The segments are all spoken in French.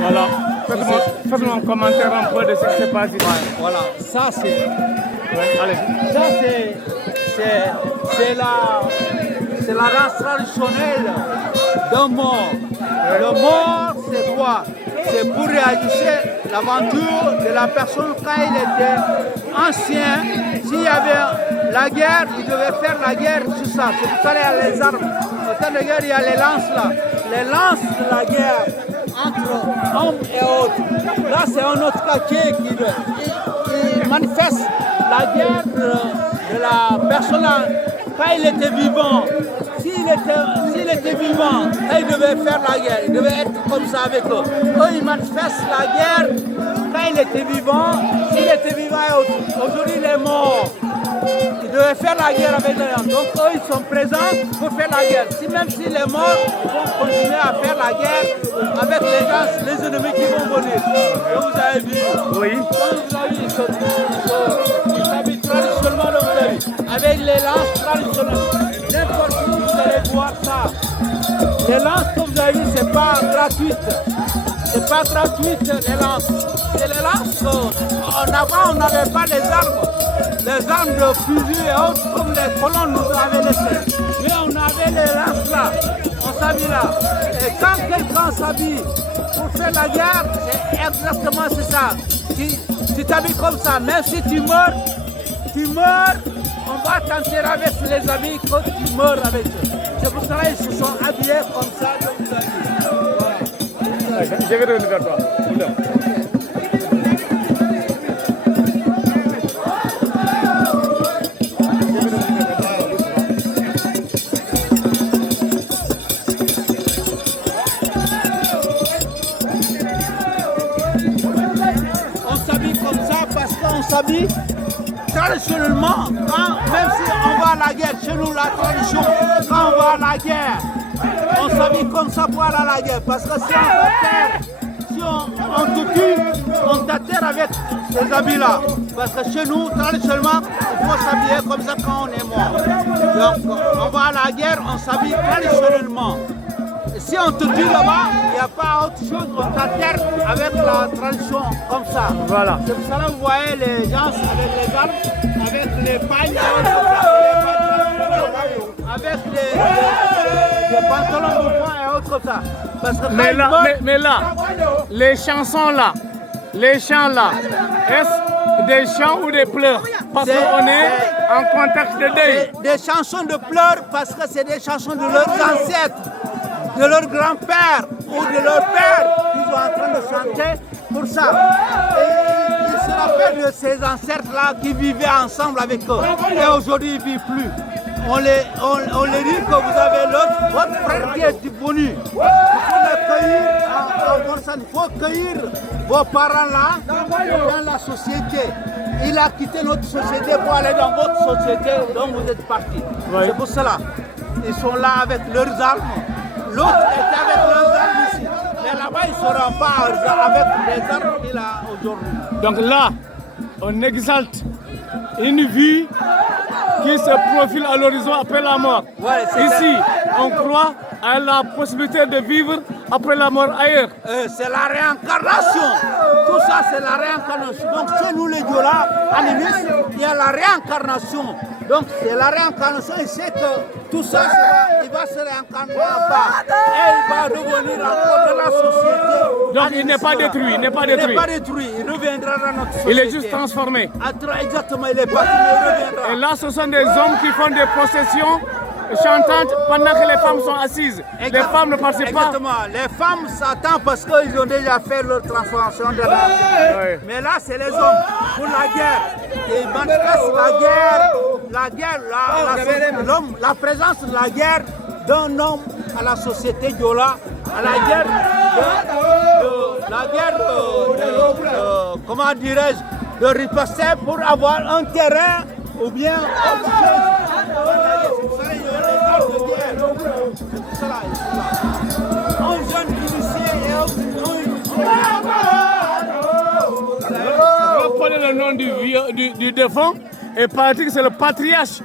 Voilà. Faites-moi un commentaire un peu de ce qui s'est passé. Voilà, ça c'est... Ouais, allez. Ça c'est la race traditionnelle d'un mort. Le mort c'est quoi? C'est pour réagir l'aventure de la personne quand il était ancien. S'il y avait la guerre, il devait faire la guerre sur ça. C'est pour ça qu'il y a les armes. Au temps de guerre, il y a les lances là. Les lances de la guerre entre hommes et autres. Là, c'est un autre quartier qui manifeste la guerre de la personne quand il était vivant. S'il était vivant, il devait faire la guerre, il devait être comme ça avec eux. Eux, ils manifestent la guerre quand il était vivant. S'il était vivant, aujourd'hui il est mort. Ils devaient faire la guerre avec les gens. Donc eux, ils sont présents pour faire la guerre. Même s'il est mort, ils vont continuer à faire la guerre avec les gens, les ennemis qui vont venir. Donc vous avez vu. Oui. Donc vous avez vu, ils s'habillent traditionnellement, donc vous avez vu, avec les lances traditionnelles. N'importe où, vous allez voir ça. Les lances, comme vous avez vu, c'est pas gratuite. C'est pas gratuite, les lances. Et les lances, en avant, on n'avait pas les armes. Les armes de fusil et autres, comme les colons nous avaient laissé. Mais on avait les lances là. On s'habille là. Et quand quelqu'un s'habille pour faire la guerre, c'est exactement ça. Tu t'habilles comme ça. Même si tu meurs, on va t'enterrer avec les amis quand tu meurs avec eux. C'est pour ça qu'ils se sont habillés comme ça. Voilà. Je vais revenir vers toi. On s'habille comme ça parce qu'on s'habille traditionnellement, même si on va à la guerre, chez nous la tradition, quand on va à la guerre, on s'habille comme ça pour aller à la guerre. Parce que si on te tue, on t'atterre avec ces habits-là. Parce que chez nous, traditionnellement, il faut s'habiller comme ça quand on est mort. Donc on va à la guerre, on s'habille traditionnellement. Et si on te tue là-bas, il n'y a pas autre chose, on t'atterre avec la tradition comme ça. Voilà. C'est pour ça que vous voyez les gens avec les armes, avec les pagnes, avec les pantalons bouffants et autres comme ça. Parce que mais là, les chansons là, les chants là, est-ce des chants ou des pleurs? Parce qu'on est en contexte de deuil. Des chansons de pleurs parce que c'est des chansons de leurs ancêtres, de leur grand-père ou de leur père qu'ils sont en train de chanter pour ça. Et ils se rappellent de ces ancêtres-là qui vivaient ensemble avec eux. Et aujourd'hui, ils ne vivent plus. On les dit que vous avez votre frère qui est venu. Il faut le cueillir il faut cueillir vos parents là dans la société. Il a quitté notre société pour aller dans votre société dont vous êtes partis. Oui. C'est pour cela. Ils sont là avec leurs armes. L'autre était avec leurs armes ici. Mais là-bas, ils ne seront pas avec les armes qu'il a aujourd'hui. Donc là, on exalte une vie qui se profile à l'horizon après la mort. Ouais, ici, on croit à la possibilité de vivre après la mort ailleurs. C'est la réincarnation. Tout ça, c'est la réincarnation. Donc, chez nous, les Diola, animistes, il y a la réincarnation. Donc, c'est la réincarnation. Il sait que tout ça, il va se réincarner en bas. Et il va revenir encore dans la société. Donc, il n'est pas détruit. Il n'est pas détruit. Il n'est pas détruit. Il reviendra dans notre société. Il est juste transformé. Exactement, il est parti, il reviendra. Et là, ce sont des hommes qui font des processions chantantes pendant que les femmes sont assises. Les femmes ne participent pas. Exactement. Les femmes s'attendent parce qu'ils ont déjà fait leur transformation de la vie. Mais là, c'est les hommes pour la guerre. Ils manifestent la guerre, la présence de la guerre d'un homme à la société Diola, à la guerre comment dirais-je, de riposter pour avoir un terrain ou bien autre chose. Un jeune initié et autre non initié. Reprenez le nom du défunt et paraît que c'est le patriarche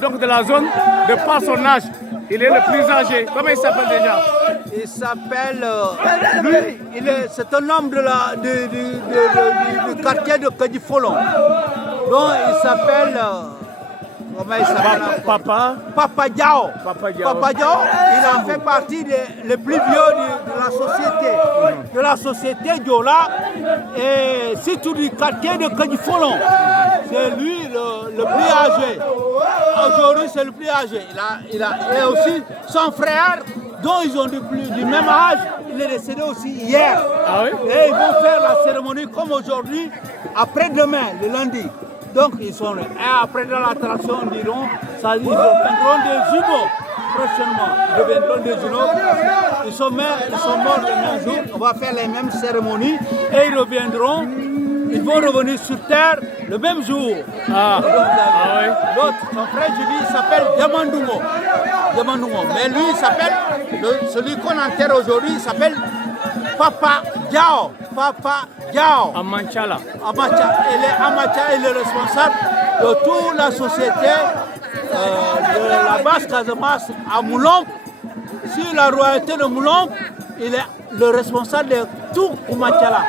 donc de la zone de par son âge. Il est le plus âgé. Comment il s'appelle déjà? Il s'appelle, lui, c'est un homme du quartier de Kadifolon. Donc il s'appelle, comment il s'appelle? Papa Diao. Papa Diao, il a fait partie des plus vieux de la société Diola et surtout du quartier de Kadifolon. C'est lui le plus âgé. Aujourd'hui, c'est le plus âgé. Il a aussi son frère, dont ils ont du même âge, il est décédé aussi hier. Ah oui? Et ils vont faire la cérémonie comme aujourd'hui, après-demain, le lundi. Donc ils sont là. Et après dans l'attraction, ils deviendront des jumeaux prochainement. Ils deviendront des jumeaux. Ils sont morts le même jour. On va faire les mêmes cérémonies et ils reviendront. Ils vont revenir sur terre le même jour. Oui. L'autre, son frère Julie, il s'appelle Diamandoumo. Mais lui, il s'appelle, celui qu'on enterre aujourd'hui, il s'appelle Papa Diao. Amanchala. Amanchala, il est responsable de toute la société de la basse Casamance à Moulombe. Sur la royauté de Moulombe, il est le responsable de tout Amanchala.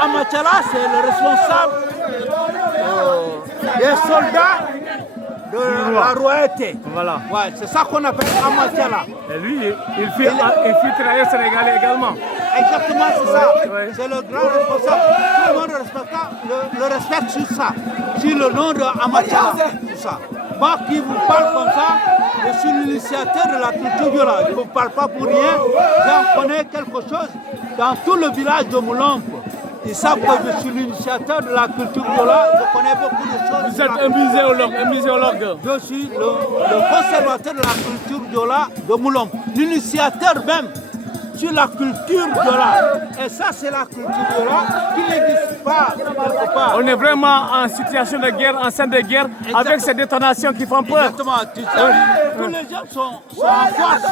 Amanchala, c'est le responsable des soldats de la royauté. Voilà. Ouais, c'est ça qu'on appelle Amanchala. Et lui, il fit travailler sénégalais également. Exactement, c'est ça. Ouais. C'est le grand responsable. Tout le monde le respecte sur ça. Sur le nom de Amanchala. Tout ça. Moi qui vous parle comme ça, je suis l'initiateur de la culture Diola. Je ne vous parle pas pour rien. J'en connais quelque chose dans tout le village de Moulombe. Ils savent que je suis l'initiateur de la culture Diola. Je connais beaucoup de choses. Vous êtes un muséologue. Je suis le conservateur de la culture Diola de Moulombe. L'initiateur même sur la culture Diola. Et ça, c'est la culture Diola qui n'existe pas quelque part. On est vraiment en situation de guerre, en scène de guerre, avec ces détonations qui font peur. Exactement. Tous les gens sont en force.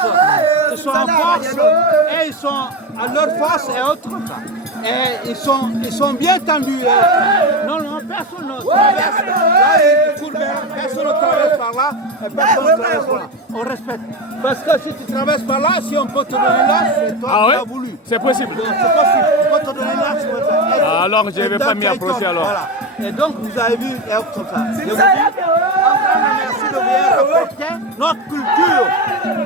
Ils sont en force et ils sont à leur force et autres. Et ils sont bien tendus. Non, personne ne traverse. Personne ne traverse par là et personne ne traverse par là. On respecte. Parce que si tu traverses par là, si on peut te donner là, c'est toi qui as voulu. C'est possible. C'est possible. On peut te donner là, c'est possible. Alors je ne vais pas m'y approcher alors. Voilà. Et donc vous avez vu comme ça. Je vous dis, merci de venir rapporter notre culture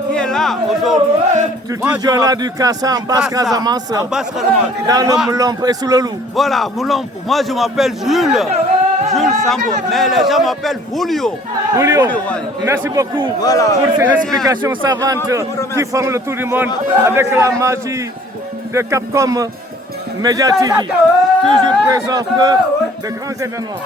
qui est là aujourd'hui. Culture Diola du Kassa en basse Casamance. En basse Casamance. Dans le Moulombe et sous le loup. Voilà, Moulombe. Moi je m'appelle Jules Sambo, mais les gens m'appellent Julio. Julio, merci beaucoup pour ces explications savantes qui font le tour du monde avec la magie de Capcom Media TV. Toujours présent pour de grands événements.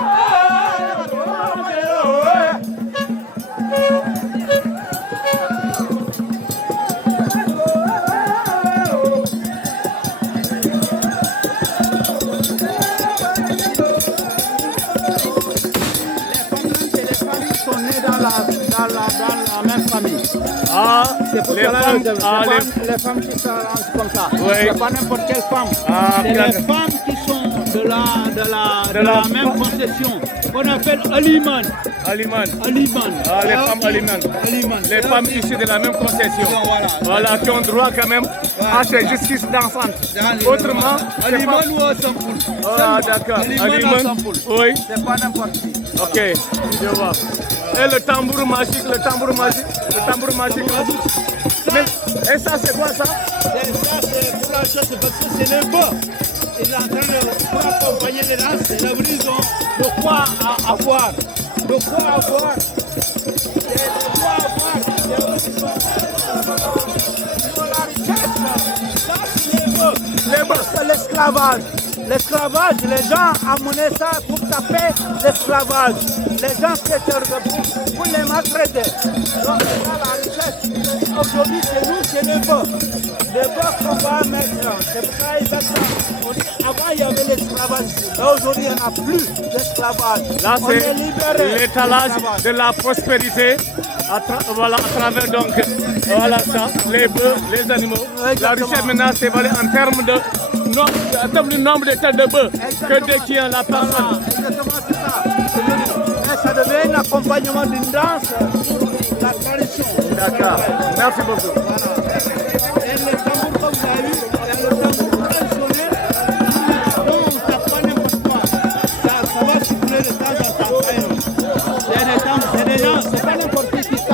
Dans la même famille. Ah, c'est pour les femmes, les femmes qui s'arrangent comme ça. Oui. C'est pas n'importe quelle femme. C'est les femmes qui sont de la même concession. Qu'on appelle Aliman. Ah, les femmes Aliman. Les femmes issues de la même concession. Voilà, qui ont droit quand même à ces justices dansantes. Autrement, Aliman ou Sampoul. Ah, d'accord. Aliman. Oui. C'est pas n'importe qui. Ok, je vois. Et le tambour magique. Mais, et ça, c'est quoi ça? Ça, c'est pour la chose, parce que c'est le bas. Ils sont en train de accompagner les danses. Et là, ils ont de quoi avoir. De quoi avoir. L'esclavage. L'esclavage, les gens amenaient ça pour taper l'esclavage. Les gens traiteurs de pour les maltraiter. Donc c'est ça la richesse. Aujourd'hui, c'est nous, c'est les bœufs. Les bœufs qu'on va mettre. C'est pour ça exactement. On dit, avant, il y avait l'esclavage. Mais aujourd'hui, il n'y en a plus d'esclavage. Là, c'est l'étalage de la prospérité. Voilà, à travers donc, voilà ça, les bœufs, les animaux. La richesse maintenant, c'est valé en termes de nombre de têtes de bœufs que détient la personne. Exactement, c'est ça. Mais ça devient un accompagnement d'une danse, la tradition. D'accord, merci beaucoup. Voilà.